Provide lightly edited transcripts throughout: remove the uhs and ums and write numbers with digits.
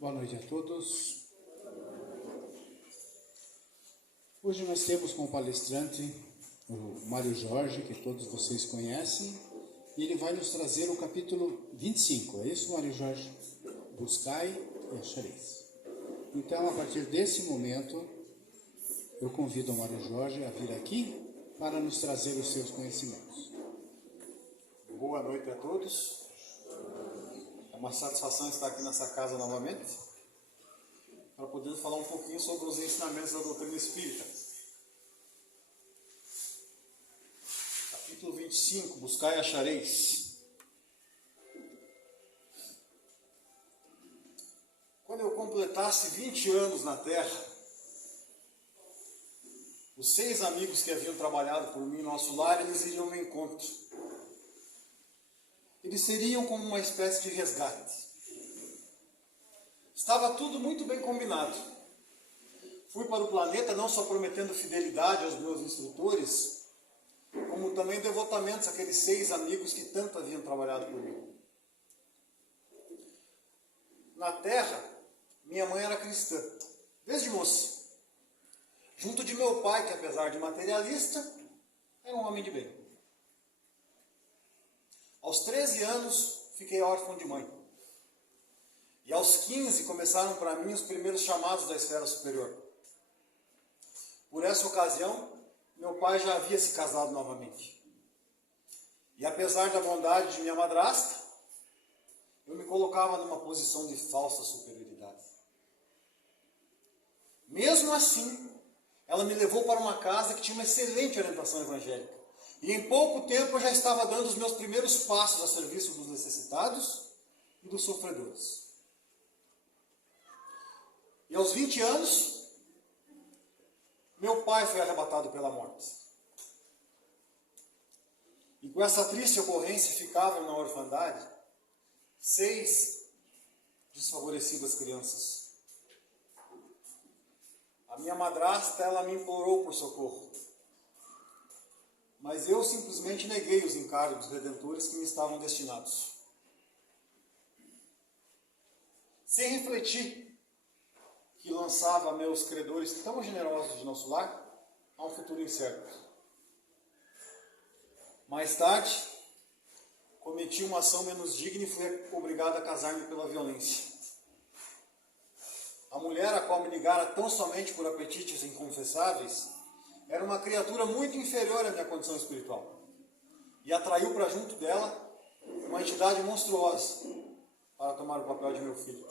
Boa noite a todos. Hoje nós temos como palestrante o Mário Jorge, que todos vocês conhecem, e ele vai nos trazer o capítulo 25. É isso, Mário Jorge? Buscai e achareis. Então, a partir desse momento, eu convido o Mário Jorge a vir aqui para nos trazer os seus conhecimentos. Boa noite a todos. É uma satisfação estar aqui nessa casa novamente para poder falar um pouquinho sobre os ensinamentos da doutrina espírita. Capítulo 25, Buscai e achareis. Quando eu completasse 20 anos na Terra, os 6 amigos que haviam trabalhado por mim em nosso lar, eles iriam ao meu encontro. Eles seriam como uma espécie de resgate. Estava tudo muito bem combinado. Fui para o planeta não só prometendo fidelidade aos meus instrutores, como também devotamentos àqueles 6 amigos que tanto haviam trabalhado por mim. Na Terra, minha mãe era cristã, desde moça. Junto de meu pai, que apesar de materialista, era um homem de bem. Aos 13 anos, fiquei órfão de mãe. E aos 15, começaram para mim os primeiros chamados da esfera superior. Por essa ocasião, meu pai já havia se casado novamente. E apesar da bondade de minha madrasta, eu me colocava numa posição de falsa superioridade. Mesmo assim, ela me levou para uma casa que tinha uma excelente orientação evangélica. E em pouco tempo eu já estava dando os meus primeiros passos a serviço dos necessitados e dos sofredores. E aos 20 anos, meu pai foi arrebatado pela morte. E com essa triste ocorrência ficavam na orfandade 6 desfavorecidas crianças. A minha madrasta, ela me implorou por socorro. Mas eu simplesmente neguei os encargos redentores que me estavam destinados. Sem refletir que lançava meus credores tão generosos de nosso lar a um futuro incerto. Mais tarde, cometi uma ação menos digna e fui obrigado a casar-me pela violência. A mulher a qual me ligara tão somente por apetites inconfessáveis era uma criatura muito inferior à minha condição espiritual e atraiu para junto dela uma entidade monstruosa para tomar o papel de meu filho.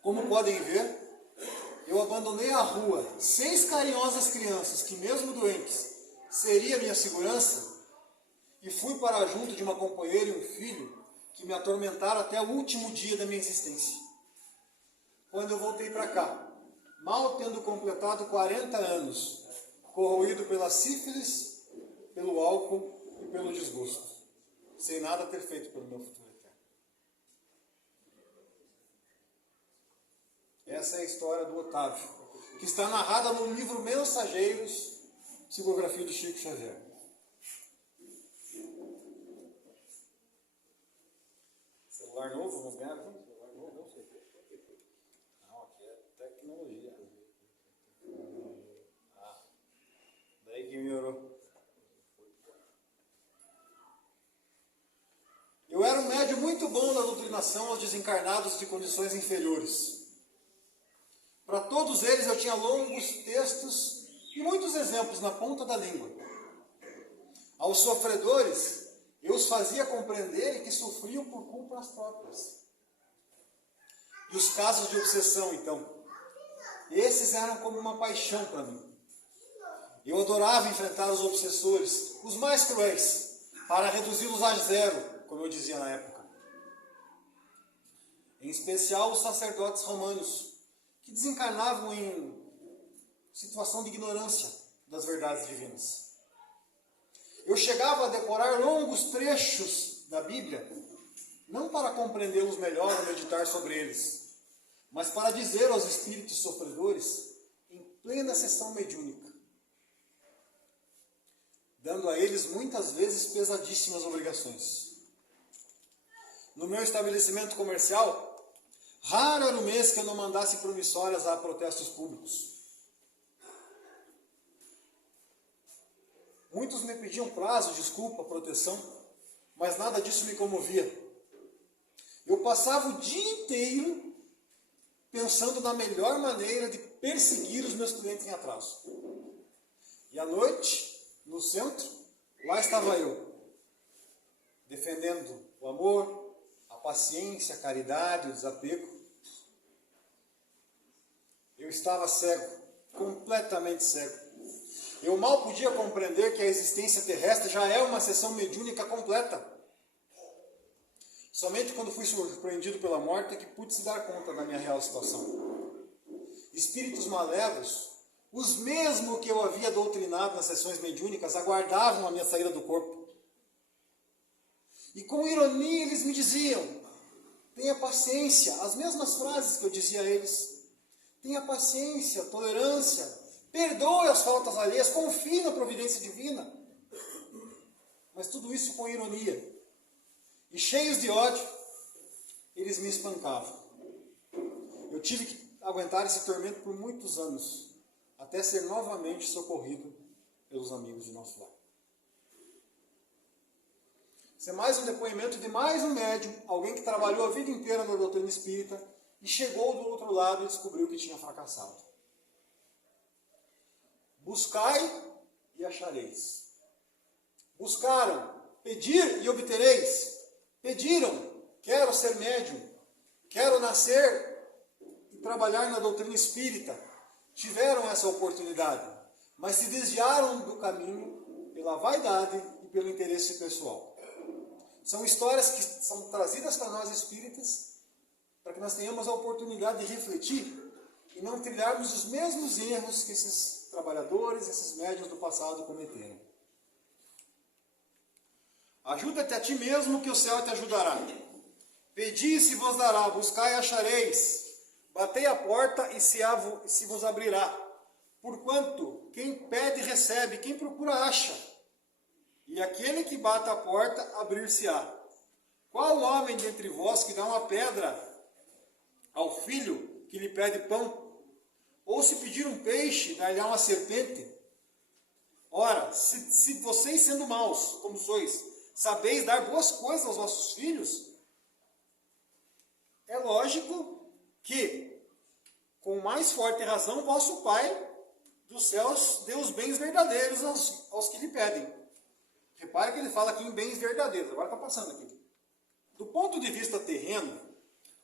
Como podem ver, eu abandonei a rua 6 carinhosas crianças que, mesmo doentes, seria minha segurança, e fui para junto de uma companheira e um filho que me atormentaram até o último dia da minha existência. Quando eu voltei para cá, mal tendo completado 40 anos, corroído pela sífilis, pelo álcool e pelo desgosto, sem nada ter feito pelo meu futuro eterno. Essa é a história do Otávio, que está narrada no livro Mensageiros, psicografia de Chico Xavier. Celular novo, vamos ganhar? Celular novo, não sei. Não, aqui é tecnologia. Daí que melhorou. Eu era um médium muito bom na doutrinação aos desencarnados de condições inferiores. Para todos eles eu tinha longos textos e muitos exemplos na ponta da língua. Aos sofredores, eu os fazia compreender que sofriam por culpas próprias. E os casos de obsessão, então, esses eram como uma paixão para mim. Eu adorava enfrentar os obsessores, os mais cruéis, para reduzi-los a zero, como eu dizia na época. Em especial os sacerdotes romanos, que desencarnavam em situação de ignorância das verdades divinas. Eu chegava a decorar longos trechos da Bíblia, não para compreendê-los melhor ou meditar sobre eles, mas para dizer aos espíritos sofredores, em plena sessão mediúnica, dando a eles muitas vezes pesadíssimas obrigações. no meu estabelecimento comercial, raro era o mês que eu não mandasse promissórias a protestos públicos. Muitos me pediam prazo, desculpa, proteção, mas nada disso me comovia. Eu passava o dia inteiro pensando na melhor maneira de perseguir os meus clientes em atraso. E à noite, no centro, lá estava eu, defendendo o amor, a paciência, a caridade, o desapego. Eu estava cego, completamente cego. Eu mal podia compreender que a existência terrestre já é uma sessão mediúnica completa. Somente quando fui surpreendido pela morte é que pude se dar conta da minha real situação. Espíritos malévolos, os mesmos que eu havia doutrinado nas sessões mediúnicas, aguardavam a minha saída do corpo. E com ironia eles me diziam: tenha paciência, as mesmas frases que eu dizia a eles. Tenha paciência, tolerância, perdoe as faltas alheias, confie na providência divina. Mas tudo isso com ironia. E cheios de ódio, eles me espancavam. Eu tive que aguentar esse tormento por muitos anos, até ser novamente socorrido pelos amigos de nosso lar. Isso é mais um depoimento de mais um médium, alguém que trabalhou a vida inteira na doutrina espírita e chegou do outro lado e descobriu que tinha fracassado. Buscai e achareis. Buscaram, pedir e obtereis. Pediram, quero ser médium, quero nascer e trabalhar na doutrina espírita. Tiveram essa oportunidade, mas se desviaram do caminho pela vaidade e pelo interesse pessoal. São histórias que são trazidas para nós espíritas, para que nós tenhamos a oportunidade de refletir e não trilharmos os mesmos erros que esses trabalhadores, esses médiuns do passado cometeram. Ajuda-te a ti mesmo, que o céu te ajudará. Pedi e se vos dará, buscai e achareis. Batei a porta e se vos abrirá. Porquanto quem pede recebe, quem procura acha. E aquele que bate a porta abrir-se-á. Qual homem dentre vós que dá uma pedra ao filho que lhe pede pão? Ou se pedir um peixe, dar-lhe uma serpente? Ora, se vocês sendo maus, como sois, sabeis dar boas coisas aos vossos filhos, é lógico que, com mais forte razão, vosso Pai dos céus dê os bens verdadeiros aos que lhe pedem. Repare que ele fala aqui em bens verdadeiros, agora está passando aqui. Do ponto de vista terreno,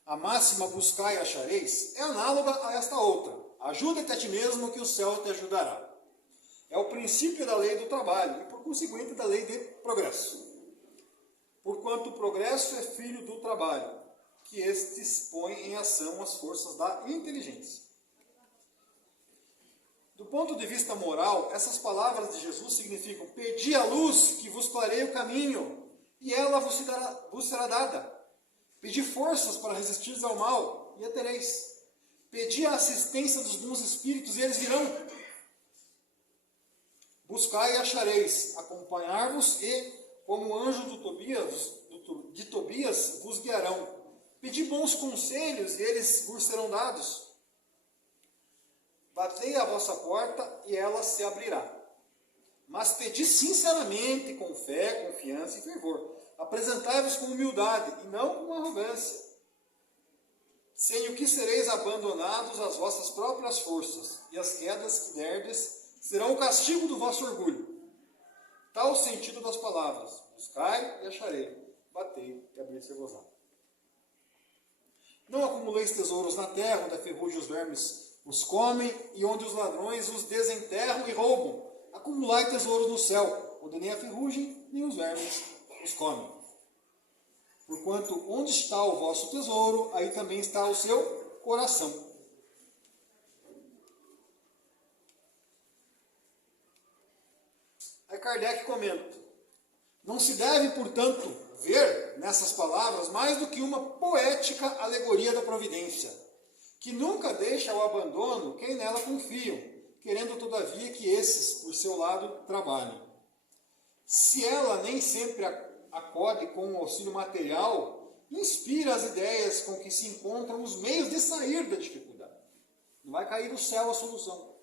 a máxima buscai e achareis é análoga a esta outra. Ajuda-te a ti mesmo, que o céu te ajudará. É o princípio da lei do trabalho e, por conseguinte, da lei de progresso. Porquanto o progresso é filho do trabalho, que estes põe em ação as forças da inteligência. Do ponto de vista moral, essas palavras de Jesus significam: pedi a luz que vos clareie o caminho, e ela vos será dada. Pedi forças para resistir ao mal, e a tereis. Pedi a assistência dos bons espíritos, e eles virão. Buscai e achareis, acompanhar-vos, e, como o anjo de Tobias, vos guiarão. Pedi bons conselhos, e eles vos serão dados. Batei a vossa porta, e ela se abrirá. Mas pedi sinceramente, com fé, confiança e fervor. Apresentai-vos com humildade, e não com arrogância. Sem o que sereis abandonados às vossas próprias forças, e as quedas que derdes serão o castigo do vosso orgulho. Tal o sentido das palavras: buscai e acharei, batei e abrir-se-vos-á. Não acumuleis tesouros na terra, onde a ferrugem e os vermes os comem, e onde os ladrões os desenterram e roubam. Acumulai tesouros no céu, onde nem a ferrugem nem os vermes os comem. Porquanto onde está o vosso tesouro, aí também está o seu coração. Aí Kardec comenta: não se deve, portanto, ver nessas palavras mais do que uma poética alegoria da providência, que nunca deixa ao abandono quem nela confiam, querendo todavia que esses, por seu lado, trabalhem. Se ela nem sempre acode com o auxílio material, inspira as ideias com que se encontram os meios de sair da dificuldade. Não vai cair do céu a solução,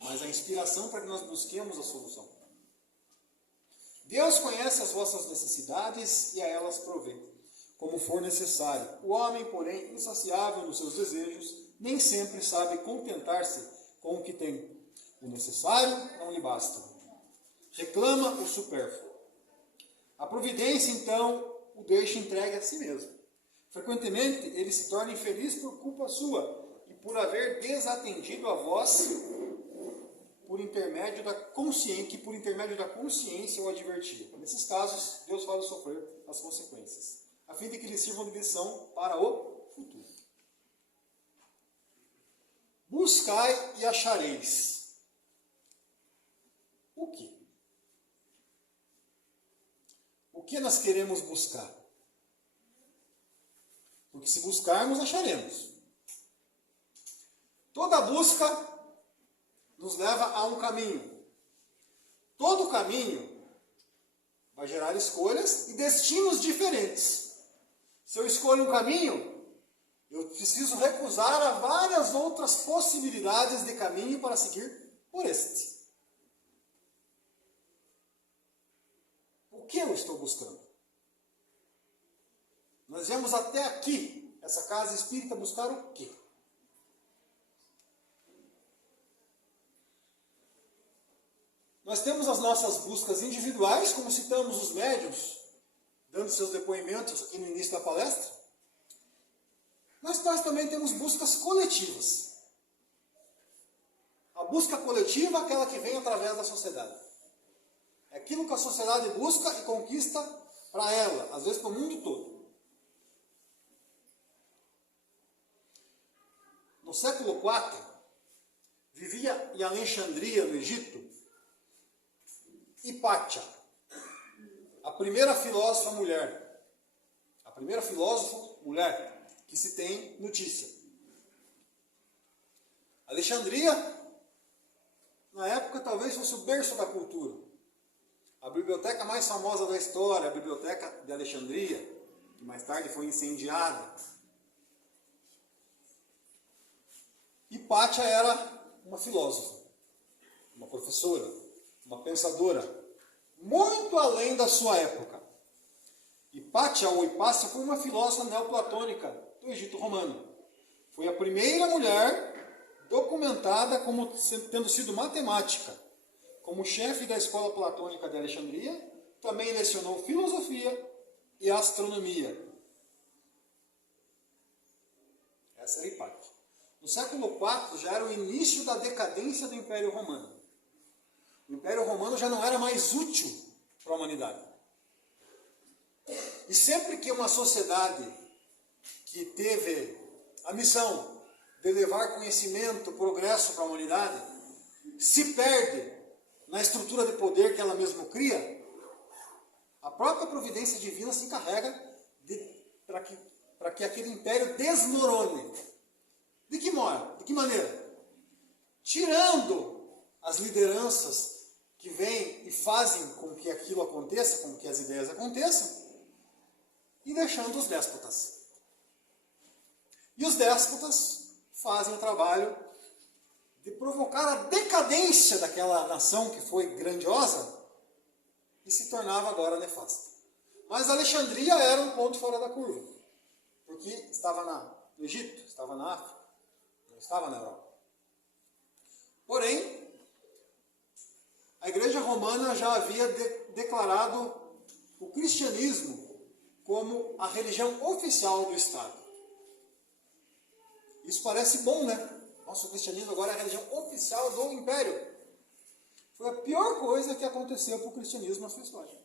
mas a inspiração para que nós busquemos a solução. Deus conhece as vossas necessidades e a elas provê, como for necessário. O homem, porém, insaciável nos seus desejos, nem sempre sabe contentar-se com o que tem. O necessário não lhe basta. Reclama o supérfluo. A providência, então, o deixa entregue a si mesmo. Frequentemente, ele se torna infeliz por culpa sua e por haver desatendido a vós por intermédio da consciência o advertia. Nesses casos, Deus faz sofrer as consequências, a fim de que lhe sirvam de lição para o futuro. Buscai e achareis. O quê? O que nós queremos buscar? Porque se buscarmos, acharemos. Toda busca nos leva a um caminho. Todo caminho vai gerar escolhas e destinos diferentes. Se eu escolho um caminho, eu preciso recusar a várias outras possibilidades de caminho para seguir por este. O que eu estou buscando? Nós viemos até aqui, essa casa espírita, buscar o quê? Nós temos as nossas buscas individuais, como citamos os médiuns, dando seus depoimentos aqui no início da palestra. Mas nós também temos buscas coletivas. A busca coletiva é aquela que vem através da sociedade. É aquilo que a sociedade busca e conquista para ela, às vezes para o mundo todo. No século IV, vivia em Alexandria, no Egito, Hipátia, a primeira filósofa mulher. A primeira filósofa mulher que se tem notícia. Alexandria, na época, talvez fosse o berço da cultura. A biblioteca mais famosa da história, a Biblioteca de Alexandria, que mais tarde foi incendiada. Hipátia era uma filósofa, uma professora, uma pensadora, muito além da sua época. Hipátia ou Hipácia foi uma filósofa neoplatônica do Egito Romano. Foi a primeira mulher documentada como tendo sido matemática. Como chefe da escola platônica de Alexandria, também lecionou filosofia e astronomia. Essa era Hipátia. No século IV já era o início da decadência do Império Romano. O Império Romano já não era mais útil para a humanidade. E sempre que uma sociedade que teve a missão de levar conhecimento, progresso para a humanidade, se perde na estrutura de poder que ela mesma cria, a própria providência divina se encarrega para que aquele império desmorone. De que maneira? Tirando as lideranças que vêm e fazem com que aquilo aconteça, com que as ideias aconteçam, e deixando os déspotas. E os déspotas fazem o trabalho de provocar a decadência daquela nação que foi grandiosa e se tornava agora nefasta. Mas Alexandria era um ponto fora da curva, porque estava no Egito, estava na África, não estava na Europa. Porém, a Igreja Romana já havia declarado o cristianismo como a religião oficial do Estado. Isso parece bom, né? Nosso cristianismo agora é a religião oficial do Império. Foi a pior coisa que aconteceu para o cristianismo na sua história.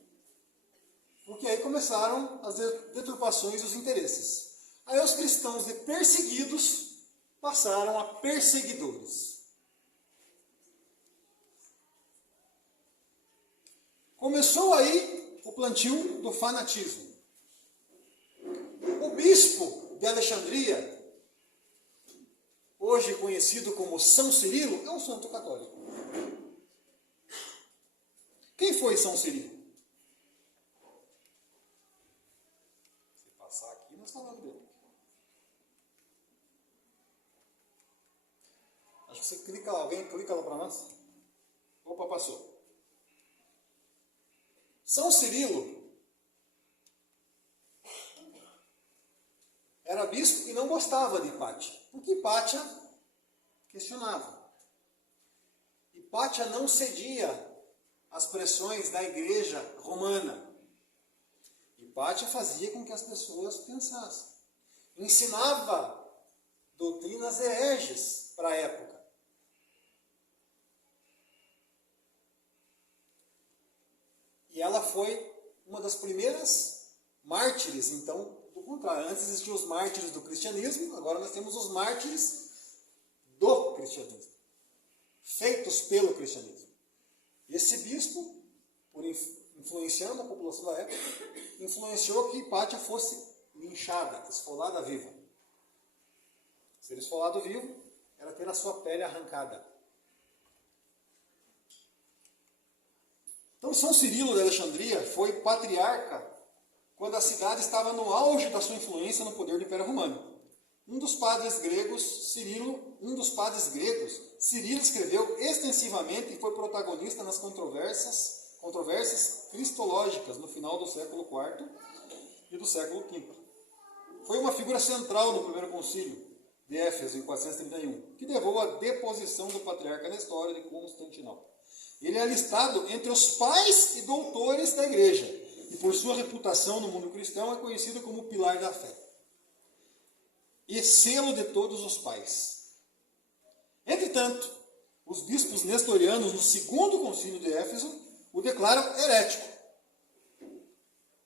Porque aí começaram as deturpações e os interesses. Aí os cristãos de perseguidos passaram a perseguidores. Começou aí o plantio do fanatismo. O bispo de Alexandria, hoje conhecido como São Cirilo, é um santo católico. Quem foi São Cirilo? Se passar aqui, nós Acho que você clica lá, alguém clica lá para nós. Opa, passou. São Cirilo era bispo e não gostava de Hipátia, porque Hipátia questionava. Hipátia não cedia às pressões da igreja romana. Hipátia fazia com que as pessoas pensassem. Ensinava doutrinas hereges para a época. E ela foi uma das primeiras mártires, então, do contrário. Antes existiam os mártires do cristianismo, agora nós temos os mártires do cristianismo, feitos pelo cristianismo. E esse bispo, por influenciando a população da época, influenciou que Hipátia fosse linchada, esfolada viva. Ser esfolado vivo era ter a sua pele arrancada. Então, São Cirilo de Alexandria foi patriarca quando a cidade estava no auge da sua influência no poder do Império Romano. Um dos padres gregos, Cirilo escreveu extensivamente e foi protagonista nas controvérsias cristológicas no final do século IV e do século V. Foi uma figura central no primeiro concílio de Éfeso, em 431, que levou à deposição do patriarca Nestório de Constantinopla. Ele é listado entre os pais e doutores da igreja, e por sua reputação no mundo cristão é conhecido como o pilar da fé e selo de todos os pais. Entretanto, os bispos nestorianos no segundo concílio de Éfeso o declaram herético,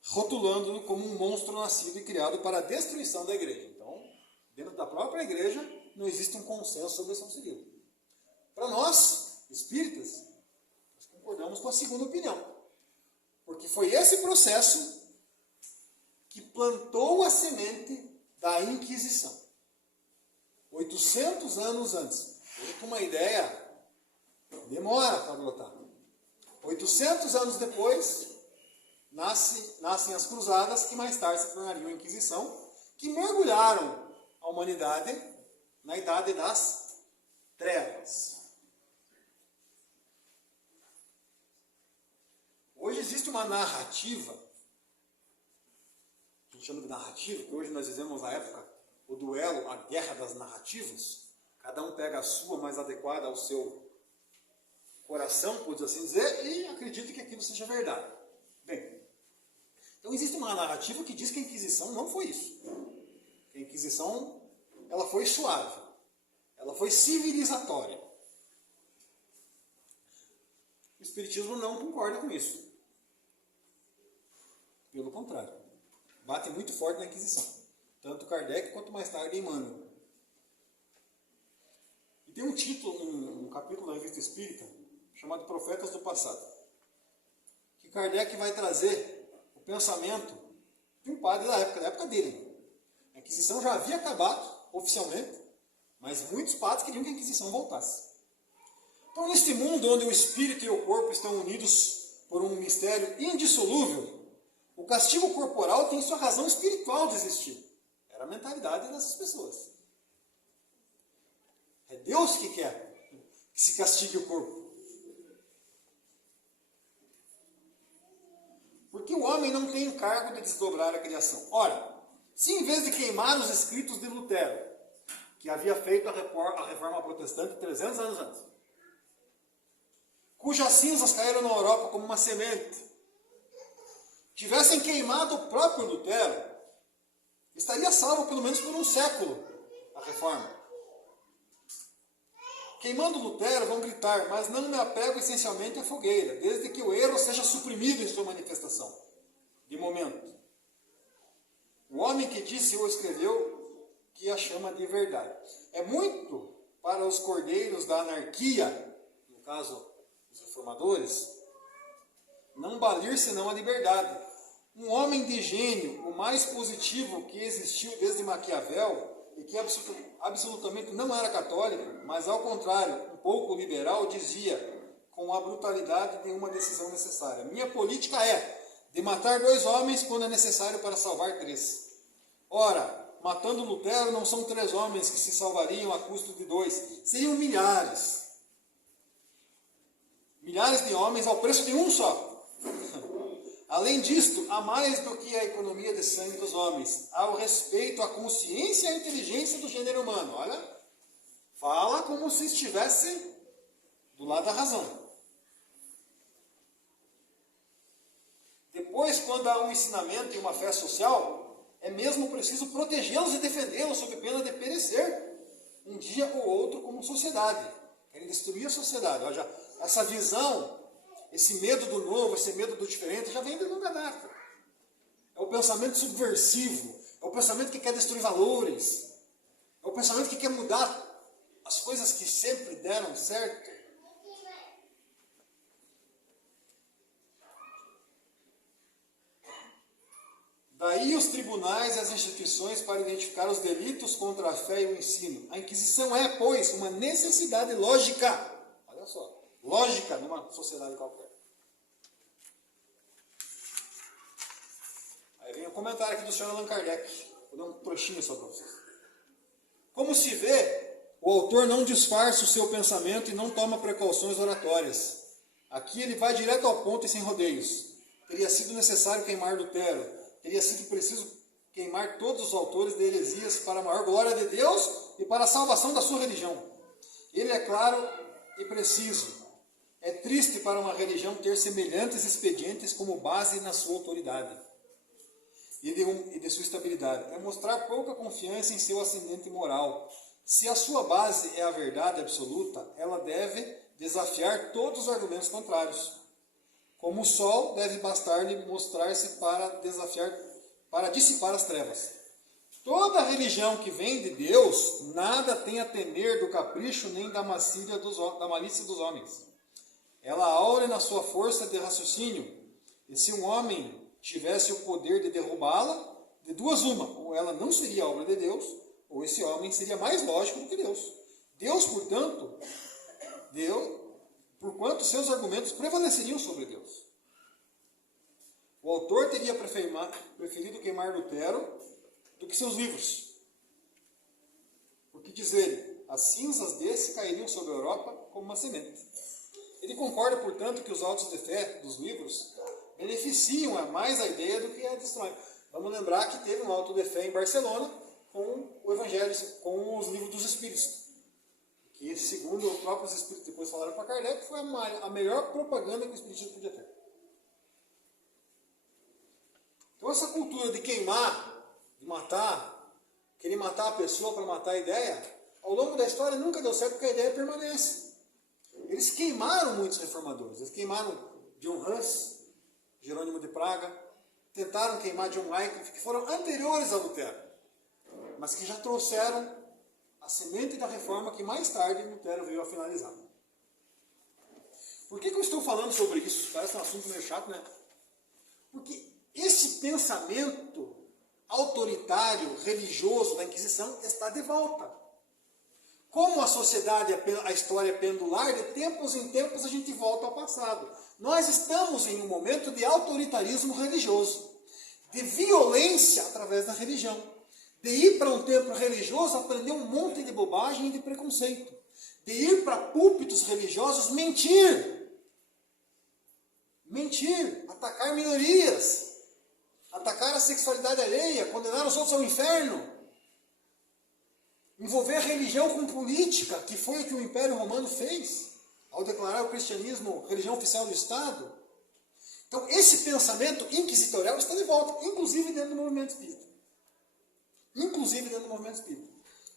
rotulando-no como um monstro nascido e criado para a destruição da igreja. Então, dentro da própria igreja, não existe um consenso sobre São Cirilo. Para nós, espíritas, nós concordamos com a segunda opinião, porque foi esse processo que plantou a semente da Inquisição. 800 anos antes. Hoje, com uma ideia, demora para brotar. 800 anos depois, nascem as cruzadas, que mais tarde se tornariam a Inquisição, que mergulharam a humanidade na idade das trevas. Hoje existe uma narrativa, a gente chama de narrativa, que hoje nós dizemos na época o duelo, a guerra das narrativas. Cada um pega a sua mais adequada ao seu coração, por assim dizer, e acredita que aquilo seja verdade. Bem, então existe uma narrativa que diz que a Inquisição não foi isso. A Inquisição, ela foi suave, ela foi civilizatória. O Espiritismo não concorda com isso. Pelo contrário, bate muito forte na Inquisição. Tanto Kardec quanto mais tarde Emmanuel. E tem um título, um capítulo da Revista Espírita, chamado Profetas do Passado, que Kardec vai trazer o pensamento de um padre da época dele. A Inquisição já havia acabado, oficialmente, mas muitos padres queriam que a Inquisição voltasse. Então, neste mundo onde o espírito e o corpo estão unidos por um mistério indissolúvel, o castigo corporal tem sua razão espiritual de existir. Era a mentalidade dessas pessoas. É Deus que quer que se castigue o corpo. Porque o homem não tem encargo de desdobrar a criação. Ora, se em vez de queimar os escritos de Lutero, que havia feito a reforma protestante 300 anos antes, cujas cinzas caíram na Europa como uma semente, tivessem queimado o próprio Lutero, estaria salvo pelo menos por um século a reforma. Queimando Lutero, vão gritar, mas não me apego essencialmente à fogueira, desde que o erro seja suprimido em sua manifestação. De momento. O homem que disse ou escreveu que a chama de verdade. É muito para os cordeiros da anarquia, no caso, os reformadores, não balir senão a liberdade. Um homem de gênio, o mais positivo que existiu desde Maquiavel, e que absolutamente não era católico, mas ao contrário, um pouco liberal, dizia, com a brutalidade de uma decisão necessária: minha política é de matar 2 homens quando é necessário para salvar 3. Ora, matando Lutero, não são 3 homens que se salvariam a custo de 2, seriam milhares. Milhares de homens ao preço de um só. Além disto, há mais do que a economia de sangue dos homens. Há o respeito à consciência e à inteligência do gênero humano. Olha, fala como se estivesse do lado da razão. Depois, quando há um ensinamento e uma fé social, é mesmo preciso protegê-los e defendê-los sob pena de perecer um dia ou outro como sociedade. Querem destruir a sociedade. Olha, essa visão, esse medo do novo, esse medo do diferente, já vem de longa data. É o pensamento subversivo, é o pensamento que quer destruir valores, é o pensamento que quer mudar as coisas que sempre deram certo. Daí os tribunais e as instituições para identificar os delitos contra a fé e o ensino. A Inquisição é, pois, uma necessidade lógica. Olha só, lógica numa sociedade qualquer. Aí vem o comentário aqui do Sr. Allan Kardec. Vou dar um trouxinho só para vocês. Como se vê, o autor não disfarça o seu pensamento e não toma precauções oratórias. Aqui ele vai direto ao ponto e sem rodeios. Teria sido necessário queimar Lutero. Teria sido preciso queimar todos os autores de heresias para a maior glória de Deus e para a salvação da sua religião. Ele é claro e preciso. É triste para uma religião ter semelhantes expedientes como base na sua autoridade e de sua estabilidade. É mostrar pouca confiança em seu ascendente moral. Se a sua base é a verdade absoluta, ela deve desafiar todos os argumentos contrários. Como o sol, deve bastar-lhe mostrar-se para dissipar as trevas. Toda religião que vem de Deus, nada tem a temer do capricho nem da malícia dos homens. Ela aure na sua força de raciocínio, e se um homem tivesse o poder de derrubá-la, de duas uma, ou ela não seria obra de Deus, ou esse homem seria mais lógico do que Deus. Deus, portanto, porquanto seus argumentos prevaleceriam sobre Deus. O autor teria preferido queimar Lutero do que seus livros. Porque diz ele, as cinzas desse cairiam sobre a Europa como uma semente. Ele concorda, portanto, que os autos de fé dos livros beneficiam mais a ideia do que a destroem. Vamos lembrar que teve um auto de fé em Barcelona com o Evangelho, com os livros dos Espíritos. Que, segundo os próprios Espíritos depois falaram para Kardec, foi a melhor propaganda que o Espiritismo podia ter. Então essa cultura de queimar, de matar, querer matar a pessoa para matar a ideia, ao longo da história nunca deu certo porque a ideia permanece. Eles queimaram muitos reformadores. Eles queimaram John Hus, Jerônimo de Praga, tentaram queimar John Wycliffe, que foram anteriores a Lutero, mas que já trouxeram a semente da reforma que mais tarde Lutero veio a finalizar. Por que eu estou falando sobre isso? Parece um assunto meio chato, né? Porque esse pensamento autoritário, religioso da Inquisição está de volta. Como a sociedade, a história é pendular, de tempos em tempos a gente volta ao passado. Nós estamos em um momento de autoritarismo religioso, de violência através da religião, de ir para um templo religioso aprender um monte de bobagem e de preconceito, de ir para púlpitos religiosos mentir, atacar minorias, atacar a sexualidade alheia, condenar os outros ao inferno, envolver a religião com política, que foi o que o Império Romano fez, ao declarar o cristianismo religião oficial do Estado. Então, esse pensamento inquisitorial está de volta, inclusive dentro do movimento espírita.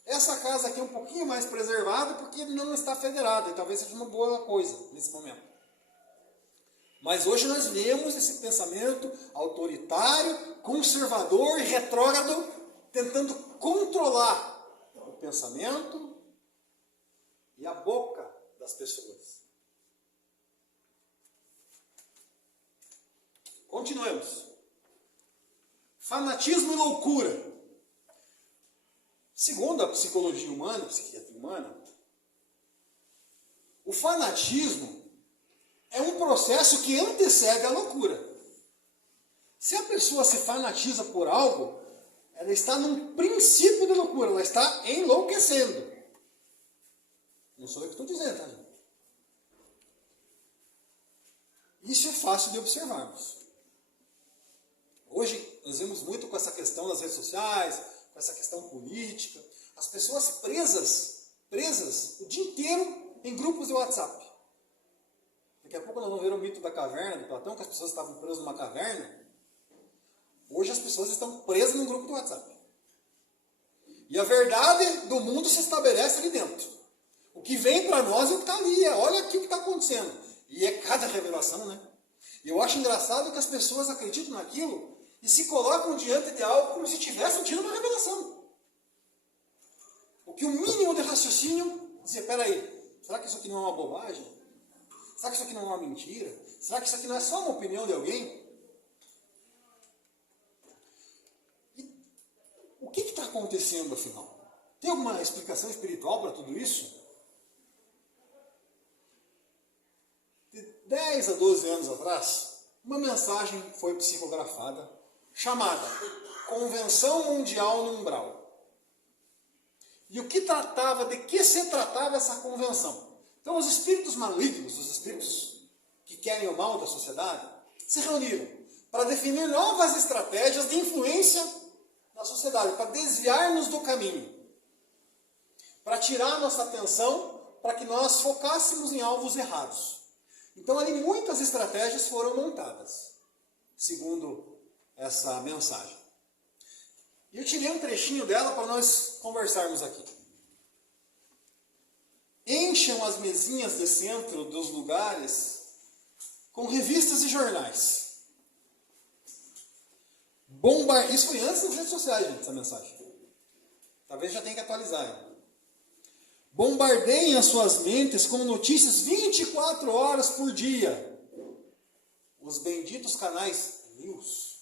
Essa casa aqui é um pouquinho mais preservada porque ele não está federado, e talvez seja uma boa coisa nesse momento. Mas hoje nós vemos esse pensamento autoritário, conservador e retrógrado, tentando controlar o pensamento e a boca das pessoas. Continuemos. Fanatismo e loucura. Segundo a psicologia humana, a psiquiatria humana, o fanatismo é um processo que antecede a loucura. Se a pessoa se fanatiza por algo, ela está num princípio de loucura, ela está enlouquecendo. Não sou eu que estou dizendo, tá, gente? Isso é fácil de observarmos. Hoje, nós vemos muito com essa questão das redes sociais, com essa questão política, as pessoas presas o dia inteiro em grupos de WhatsApp. Daqui a pouco nós vamos ver o mito da caverna de Platão, que as pessoas estavam presas numa caverna. Hoje as pessoas estão presas num grupo de WhatsApp. E a verdade do mundo se estabelece ali dentro. O que vem para nós é o que está ali, olha aqui o que está acontecendo. E é cada revelação, né? E eu acho engraçado que as pessoas acreditam naquilo e se colocam diante de algo como se tivessem tido uma revelação. O que o mínimo de raciocínio dizer, peraí, será que isso aqui não é uma bobagem? Será que isso aqui não é uma mentira? Será que isso aqui não é só uma opinião de alguém? E o que está acontecendo afinal? Tem alguma explicação espiritual para tudo isso? De 10 a 12 anos atrás, uma mensagem foi psicografada chamada Convenção Mundial no Umbral. E o que tratava, de que se tratava essa convenção? Então os espíritos malignos, os espíritos que querem o mal da sociedade, se reuniram para definir novas estratégias de influência na sociedade, para desviar-nos do caminho, para tirar nossa atenção, para que nós focássemos em alvos errados. Então ali muitas estratégias foram montadas, segundo essa mensagem. E eu tirei um trechinho dela para nós conversarmos aqui. Encham as mesinhas de centro dos lugares com revistas e jornais. Isso foi antes das redes sociais, gente, essa mensagem. Talvez já tenha que atualizar. Hein? Bombardeiem as suas mentes com notícias 24 horas por dia. Os benditos canais news.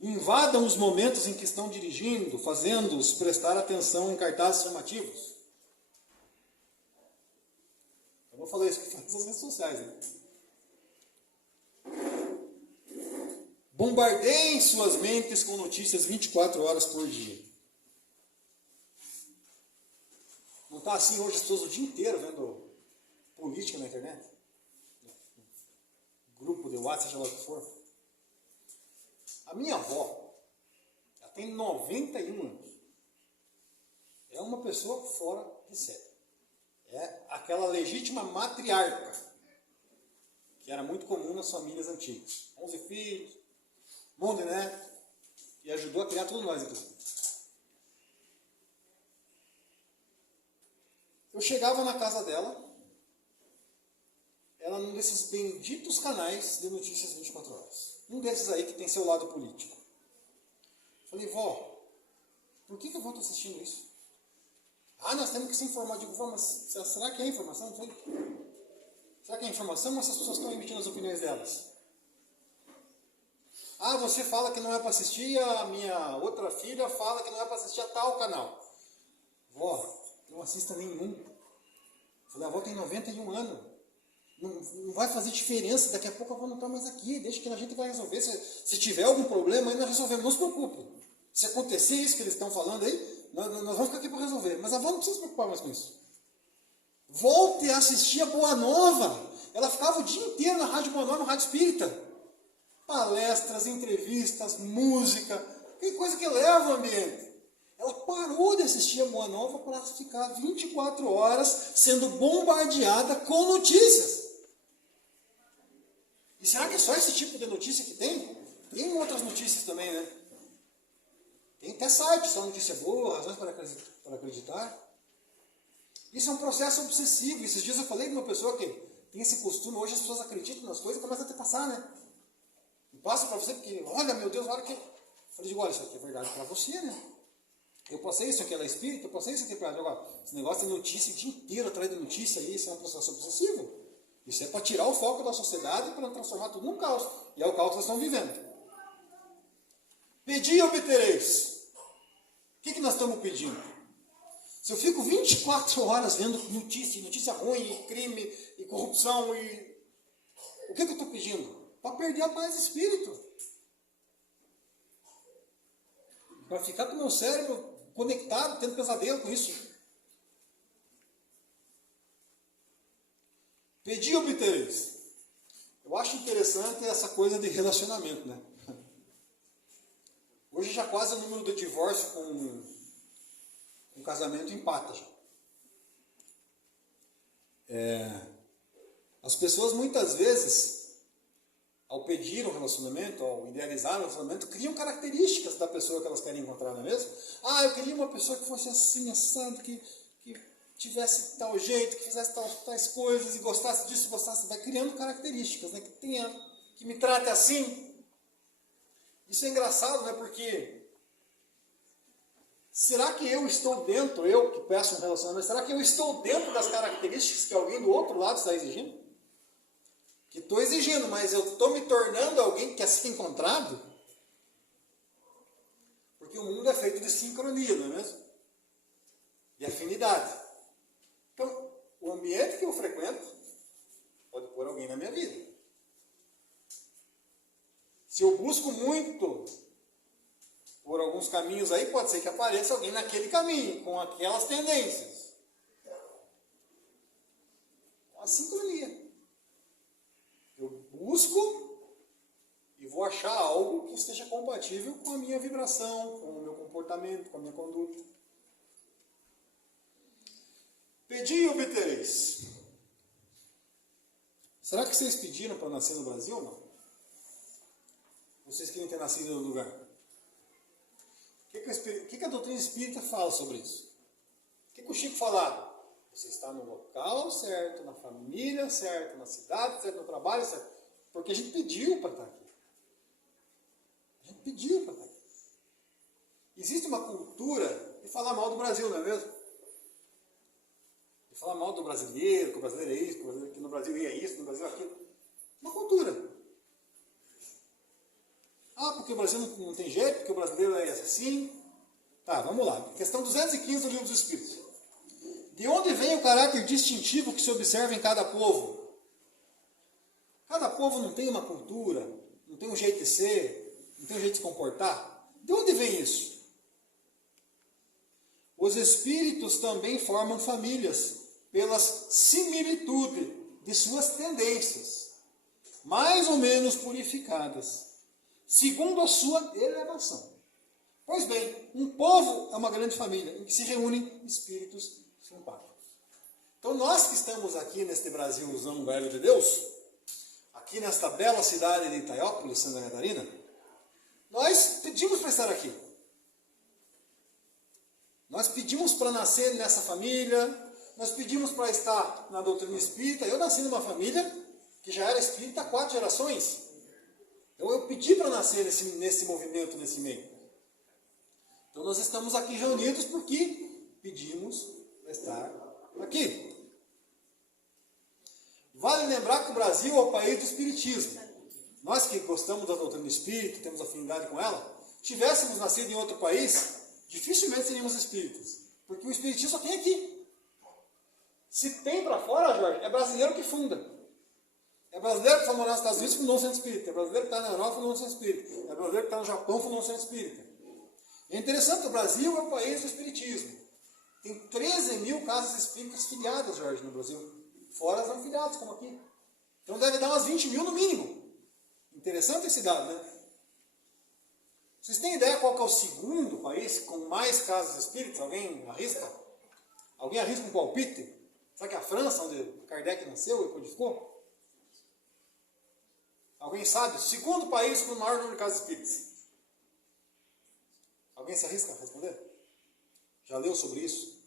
Invadam os momentos em que estão dirigindo, fazendo-os prestar atenção em cartazes chamativos. Eu não falei isso que faz nas redes sociais, né? Bombardeiem suas mentes com notícias 24 horas por dia. Não está assim hoje as pessoas o dia inteiro vendo política na internet? Grupo de WhatsApp, seja lá o que for. A minha avó, ela tem 91 anos. É uma pessoa fora de série. É aquela legítima matriarca, que era muito comum nas famílias antigas. 11 filhos, um monte de netos, e ajudou a criar todos nós, inclusive. Eu chegava na casa dela, ela num desses benditos canais de notícias 24 horas. Um desses aí que tem seu lado político. Falei, vó, por que eu vou estar assistindo isso? Ah, nós temos que se informar. Digo, vó, mas será que é informação? Será que é informação ou essas pessoas estão emitindo as opiniões delas? Ah, você fala que não é para assistir, a minha outra filha fala que não é para assistir a tal canal. Vó, não assista nenhum. Falei, a avó tem 91 anos. Não vai fazer diferença, daqui a pouco a avó não está mais aqui, deixa que a gente vai resolver. Se tiver algum problema, aí nós resolvemos, não se preocupe. Se acontecer isso que eles estão falando aí, nós vamos ficar aqui para resolver. Mas a avó não precisa se preocupar mais com isso. Volte a assistir a Boa Nova. Ela ficava o dia inteiro na Rádio Boa Nova, na Rádio Espírita. Palestras, entrevistas, música, que coisa que leva o ambiente. Ela parou de assistir a Boa Nova para ficar 24 horas sendo bombardeada com notícias. E será que é só esse tipo de notícia que tem? Tem outras notícias também, né? Tem até site, só notícia boa, razões para acreditar. Isso é um processo obsessivo. Esses dias eu falei com uma pessoa que tem esse costume, hoje as pessoas acreditam nas coisas e começam a te passar, né? E passa para você porque, olha meu Deus, olha que... Eu digo, olha, isso aqui é verdade para você, né? Eu passei isso aqui, ela é espírita, eu passei isso aqui para ela. Agora, esse negócio de notícia o dia inteiro atrás de notícia aí, isso é um processo obsessivo. Isso é para tirar o foco da sociedade e para transformar tudo num caos. E é o caos que nós estamos vivendo. Pedi e obtereis. O que nós estamos pedindo? Se eu fico 24 horas vendo notícia ruim, e crime, e corrupção, o que eu estou pedindo? Para perder a paz de espírito. para ficar com o meu cérebro conectado, tendo pesadelo com isso. Pedi e obtereis. Eu acho interessante essa coisa de relacionamento, né? Hoje já quase o número de divórcio com casamento empata já. As pessoas muitas vezes, ao pedir um relacionamento, ao idealizar um relacionamento, criam características da pessoa que elas querem encontrar, não é mesmo? Ah, eu queria uma pessoa que fosse assim, assado, que tivesse tal jeito, que fizesse tais coisas, e gostasse disso, vai criando características, né? Que me trate assim. Isso é engraçado, né? Porque será que eu estou dentro, eu que peço um relacionamento, será que eu estou dentro das características que alguém do outro lado está exigindo? Que estou exigindo, mas eu estou me tornando alguém que quer ser encontrado? Porque o mundo é feito de sincronia, não é mesmo? De afinidade. Então, o ambiente que eu frequento pode pôr alguém na minha vida. Se eu busco muito por alguns caminhos aí, pode ser que apareça alguém naquele caminho, com aquelas tendências. Uma sincronia. Eu busco e vou achar algo que esteja compatível com a minha vibração, com o meu comportamento, com a minha conduta. Pedi e obtereis. Será que vocês pediram para nascer no Brasil ou não? Vocês queriam ter nascido em outro lugar? O que a doutrina espírita fala sobre isso? O que o Chico falava? Você está no local certo, na família certa, na cidade certa, no trabalho certo. Porque a gente pediu para estar aqui. A gente pediu para estar aqui. Existe uma cultura de falar mal do Brasil, não é mesmo? De falar mal do brasileiro, que o brasileiro é isso, que no Brasil é isso, no Brasil é aquilo. Uma cultura. Ah, porque o Brasil não tem jeito, porque o brasileiro é assim. Tá, vamos lá. Questão 215 do Livro dos Espíritos. De onde vem o caráter distintivo que se observa em cada povo? Cada povo não tem uma cultura, não tem um jeito de ser, não tem um jeito de se comportar. De onde vem isso? Os espíritos também formam famílias pelas similitudes de suas tendências, mais ou menos purificadas, segundo a sua elevação. Pois bem, um povo é uma grande família em que se reúnem espíritos simpáticos. Então nós que estamos aqui neste Brasilzão velho de Deus, aqui nesta bela cidade de Itaiópolis, Santa Catarina, nós pedimos para estar aqui. Nós pedimos para nascer nessa família, nós pedimos para estar na doutrina espírita. Eu nasci numa família que já era espírita há 4 gerações. Então eu pedi para nascer nesse movimento, nesse meio. Então nós estamos aqui reunidos porque pedimos para estar aqui. Vale lembrar que o Brasil é o país do espiritismo. Nós que gostamos da doutrina espírita, temos afinidade com ela, tivéssemos nascido em outro país, dificilmente seríamos espíritas. Porque o espiritismo só tem aqui. Se tem para fora, Jorge, é brasileiro que funda. É brasileiro que foi morar nos Estados Unidos, fundou um centro espírita. É brasileiro que está na Europa, fundou um centro espírita. É brasileiro que está no Japão, fundou um centro espírita. É interessante, o Brasil é o país do espiritismo. Tem 13 mil casas espíritas filiadas, Jorge, no Brasil. Fora as não filiadas, como aqui. Então deve dar umas 20 mil no mínimo. Interessante esse dado, né? Vocês têm ideia qual que é o segundo país com mais casas espíritas? Alguém arrisca? Alguém arrisca um palpite? Será que é a França, onde Kardec nasceu e codificou? Alguém sabe? O segundo país com o maior número de casas espíritas. Alguém se arrisca a responder? Já leu sobre isso?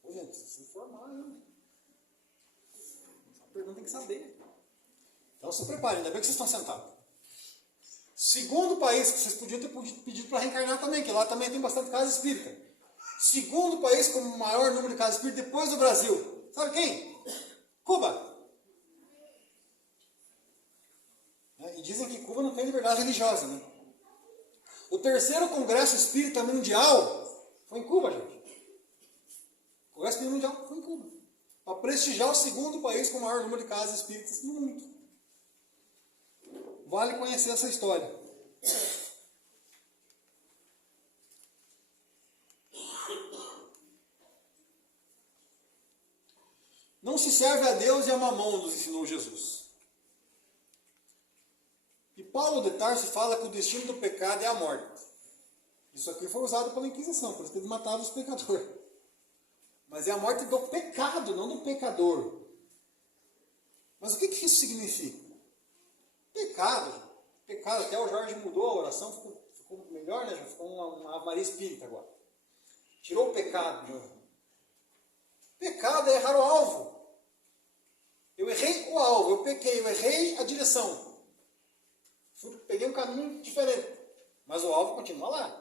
Pô, gente, se informar, hein? Essa pergunta tem que saber. Então se preparem, ainda bem que vocês estão sentados. Segundo país que vocês podiam ter pedido para reencarnar também, que lá também tem bastante casa espírita. Segundo país com o maior número de casas espíritas depois do Brasil. Sabe quem? Cuba. E dizem que Cuba não tem liberdade religiosa, né? O terceiro Congresso Espírita Mundial foi em Cuba, gente. O Congresso Espírita Mundial foi em Cuba. Para prestigiar o segundo país com o maior número de casas espíritas no mundo. Vale conhecer essa história. Não se serve a Deus e a mamão, nos ensinou Jesus. E Paulo de Tarso fala que o destino do pecado é a morte. Isso aqui foi usado pela Inquisição, por isso que eles matavam os pecadores. Mas é a morte do pecado, não do pecador. Mas o que isso significa? Pecado, até o Jorge mudou a oração, ficou melhor, né? Ficou uma Ave Maria espírita agora. Tirou o pecado. Pecado é errar o alvo. Eu errei o alvo, eu pequei, eu errei a direção. Peguei um caminho diferente. Mas o alvo continua lá.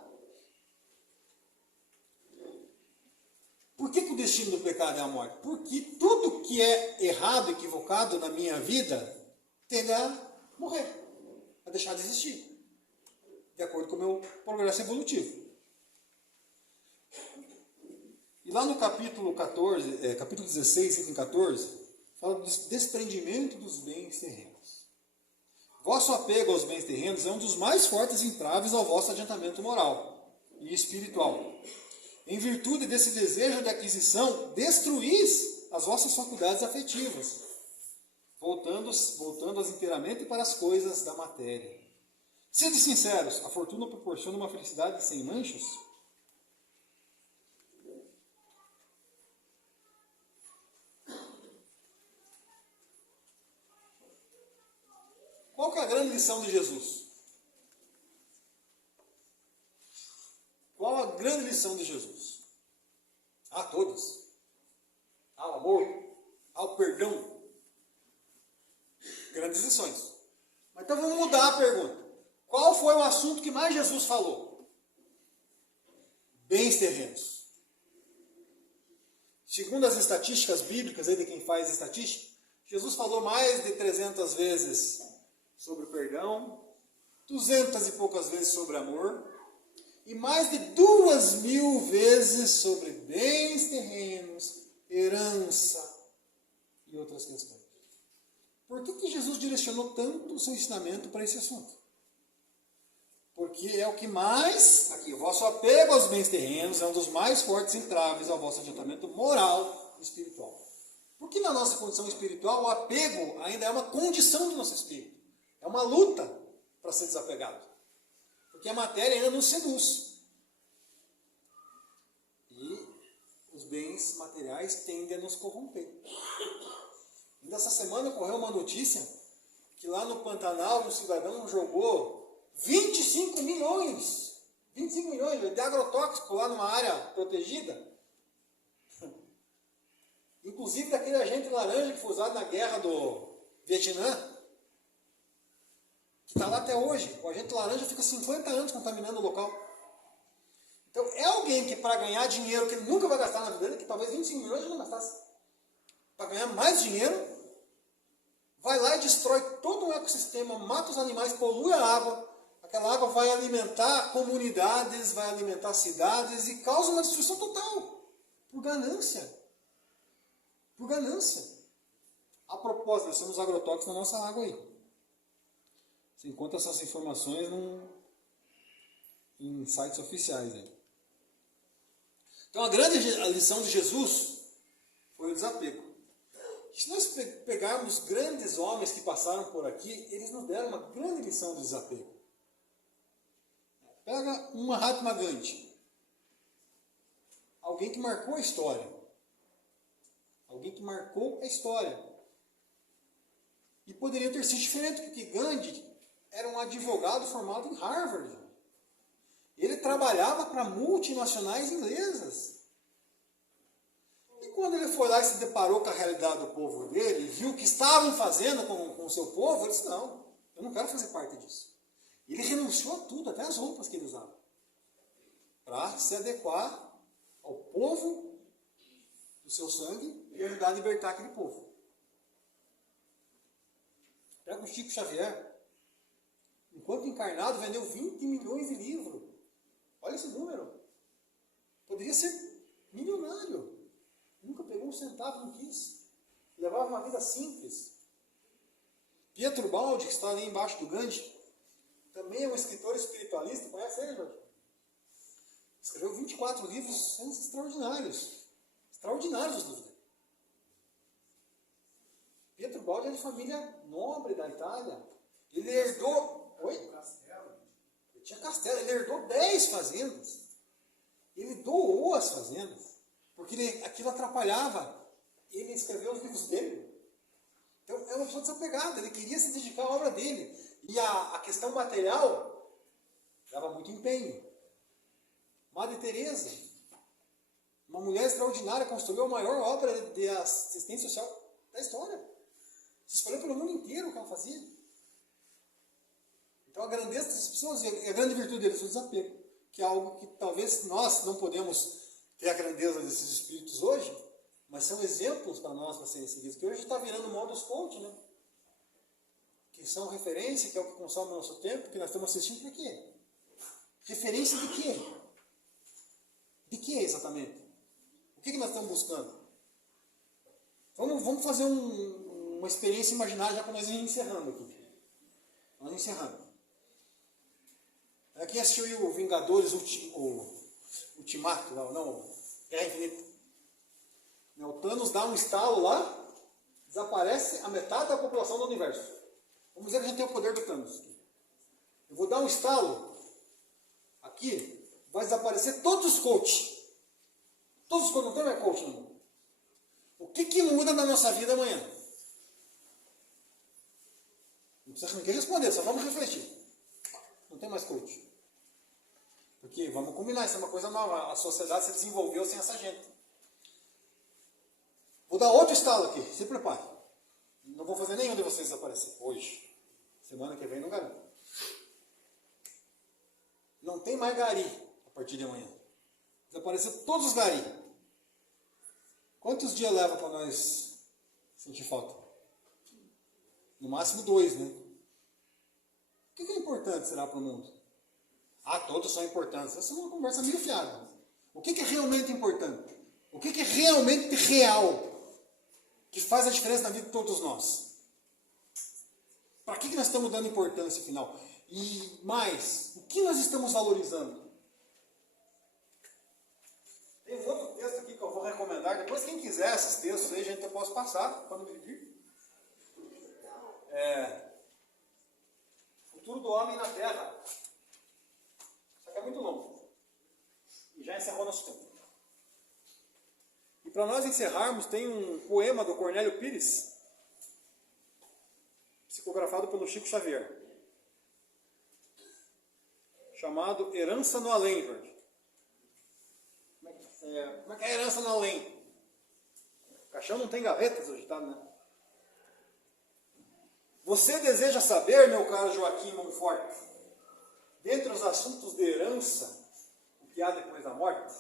Por que o destino do pecado é a morte? Porque tudo que é errado, equivocado na minha vida, tende a morrer, a deixar de existir, de acordo com o meu progresso evolutivo. E lá no capítulo 14, capítulo 16, item 14, fala do desprendimento dos bens terrenos. Vosso apego aos bens terrenos é um dos mais fortes entraves ao vosso adiantamento moral e espiritual. Em virtude desse desejo de aquisição, destruís as vossas faculdades afetivas, voltando-as inteiramente para as coisas da matéria. Sede sinceros, a fortuna proporciona uma felicidade sem manchas? Qual que é a grande lição de Jesus? Qual a grande lição de Jesus? Há todas. Há o amor, há o perdão. Grandes lições. Mas então vamos mudar a pergunta. Qual foi o assunto que mais Jesus falou? Bens terrenos. Segundo as estatísticas bíblicas, aí de quem faz estatística, Jesus falou mais de 300 vezes sobre o perdão, 200 e poucas vezes sobre amor, e mais de 2.000 vezes sobre bens terrenos, herança e outras questões. Por que Jesus direcionou tanto o seu ensinamento para esse assunto? Porque é o que mais, aqui, o vosso apego aos bens terrenos é um dos mais fortes entraves ao vosso adiantamento moral e espiritual. Porque na nossa condição espiritual, o apego ainda é uma condição do nosso espírito. É uma luta para ser desapegado. Porque a matéria ainda nos seduz. E os bens materiais tendem a nos corromper. Ainda essa semana ocorreu uma notícia que lá no Pantanal um cidadão jogou 25 milhões de agrotóxico lá numa área protegida. Inclusive daquele agente laranja que foi usado na guerra do Vietnã. Que está lá até hoje. O agente laranja fica 50 anos contaminando o local. Então, é alguém que para ganhar dinheiro que ele nunca vai gastar na vida dele, que talvez 25 milhões ele não gastasse, para ganhar mais dinheiro, vai lá e destrói todo o ecossistema, mata os animais, polui a água. Aquela água vai alimentar comunidades, vai alimentar cidades e causa uma destruição total. Por ganância. Por ganância. A propósito, nós temos agrotóxicos na nossa água aí. Você encontra essas informações em sites oficiais. Aí. Então a grande lição de Jesus foi o desapego. Se nós pegarmos grandes homens que passaram por aqui, eles nos deram uma grande lição de desapego. Pega um Mahatma Gandhi. Alguém que marcou a história. Alguém que marcou a história. E poderia ter sido diferente, porque Gandhi era um advogado formado em Harvard. Ele trabalhava para multinacionais inglesas. E quando ele foi lá e se deparou com a realidade do povo dele, viu o que estavam fazendo com o seu povo, ele disse, não, eu não quero fazer parte disso. Ele renunciou a tudo, até as roupas que ele usava, para se adequar ao povo do seu sangue e ajudar a libertar aquele povo. Pega o Chico Xavier. Enquanto encarnado, vendeu 20 milhões de livros. Olha esse número. Poderia ser milionário. Nunca pegou um centavo, não quis. Levava uma vida simples. Pietro Baldi, que está ali embaixo do Gandhi, também é um escritor espiritualista. Conhece ele, Jorge? Escreveu 24 livros extraordinários. Extraordinários os livros. Pietro Baldi é de família nobre da Itália. Ele herdou... Oi? Ele tinha castelo, ele herdou 10 fazendas. Ele doou as fazendas, porque aquilo atrapalhava ele escrever os livros dele. Então, é uma pessoa desapegada, ele queria se dedicar à obra dele. E a questão material dava muito empenho. Madre Teresa, uma mulher extraordinária, construiu a maior obra de assistência social da história. Se espalhou pelo mundo inteiro o que ela fazia. Então a grandeza dessas pessoas e a grande virtude deles foi o desapego, que é algo que talvez nós não podemos ter a grandeza desses espíritos hoje, mas são exemplos para nós para serem seguidos, que hoje está virando modus coach, né? Que são referência, que é o que consome o nosso tempo, que nós estamos assistindo para quê? Referência de quê? De quê exatamente? O que nós estamos buscando? Vamos fazer uma experiência imaginária já para nós ir encerrando aqui. Vamos encerrando. Quem assistiu o Vingadores Ultimato, não, Guerra Infinita. O Thanos dá um estalo lá, desaparece a metade da população do universo. Vamos dizer que a gente tem o poder do Thanos. Eu vou dar um estalo aqui, vai desaparecer todos os coaches. Todos os coaches, não tem mais coach no mundo. O que muda na nossa vida amanhã? Não precisa ninguém responder, só vamos refletir. Não tem mais coach. Porque, vamos combinar, isso é uma coisa nova. A sociedade se desenvolveu sem essa gente. Vou dar outro estalo aqui, se prepare. Não vou fazer nenhum de vocês desaparecer hoje. Semana que vem não garanto. Não tem mais gari a partir de amanhã. Desapareceu todos os gari. Quantos dias leva para nós sentir falta? No máximo 2, né? O que é importante, será, para o mundo? Todos são importantes. Essa é uma conversa meio fiada. O que é realmente importante? O que é realmente real? Que faz a diferença na vida de todos nós? Para que nós estamos dando importância, afinal? E mais, o que nós estamos valorizando? Tem um outro texto aqui que eu vou recomendar. Depois, quem quiser esses textos aí, a gente pode passar, quando me pedir. Futuro do homem na Terra. Isso aqui é muito longo. E já encerrou nosso tempo. E para nós encerrarmos, tem um poema do Cornélio Pires, psicografado pelo Chico Xavier, chamado Herança no Além, Jorge. Como é que é a herança no além? O caixão não tem gavetas hoje, tá, né? Você deseja saber, meu caro Joaquim Monfort, dentre os assuntos de herança, o que há depois da morte?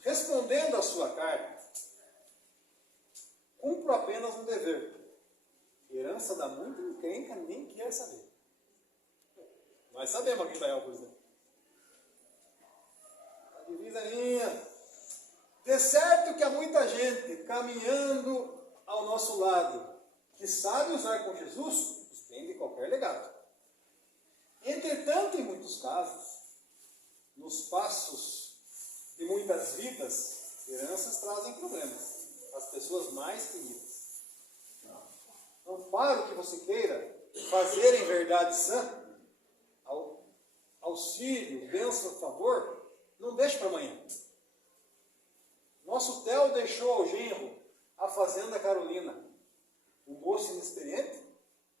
Respondendo à sua carta, cumpro apenas um dever. Herança dá muito encrenca, nem quer saber. Nós sabemos aqui em Israel, por exemplo. A divisa é minha. De certo que há muita gente caminhando ao nosso lado, que sabe usar com Jesus os bens de qualquer legado. Entretanto, em muitos casos, nos passos de muitas vidas, heranças trazem problemas às pessoas mais queridas. Amparo que você queira fazer em verdade sã, auxílio, bênção, favor, não deixe para amanhã. Nosso Theo deixou ao genro a fazenda Carolina. O moço inexperiente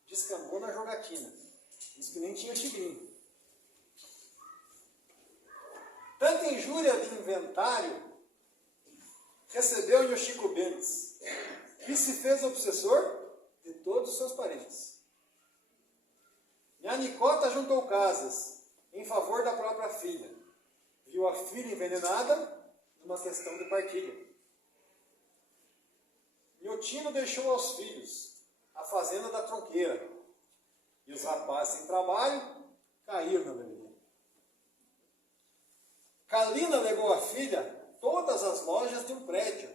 descambou na jogatina. Diz que nem tinha tigrinho. Tanta injúria de inventário recebeu-lhe o Chico Bentes, que se fez obsessor de todos os seus parentes. E a Nicota juntou casas em favor da própria filha. Viu a filha envenenada numa questão de partilha. Niotino deixou aos filhos a fazenda da tronqueira. E os rapazes sem trabalho caíram na bebida. Calina legou à filha todas as lojas de um prédio.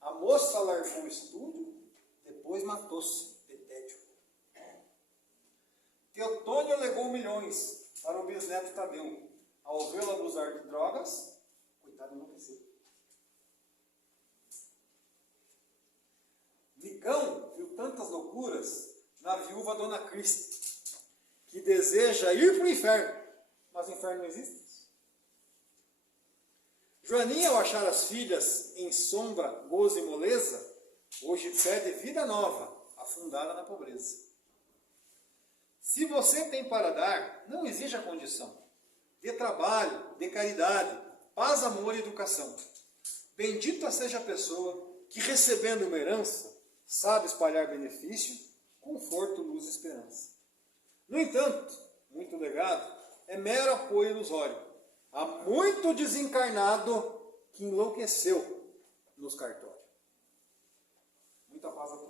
A moça largou o estudo, depois matou-se de tédio. Teotônio legou milhões para o bisneto Tadeu. Ao vê-lo abusar de drogas, coitado, enlouqueceu. Nicão procuras na viúva Dona Cristi, que deseja ir para o inferno, mas o inferno não existe. Joaninha, ao achar as filhas em sombra, gozo e moleza, hoje pede vida nova, afundada na pobreza. Se você tem para dar, não exija condição. Dê trabalho, dê caridade, paz, amor e educação. Bendita seja a pessoa que, recebendo uma herança, sabe espalhar benefício, conforto, luz e esperança. No entanto, muito legado é mero apoio ilusório. Há muito desencarnado que enlouqueceu nos cartórios. Muita paz a todos.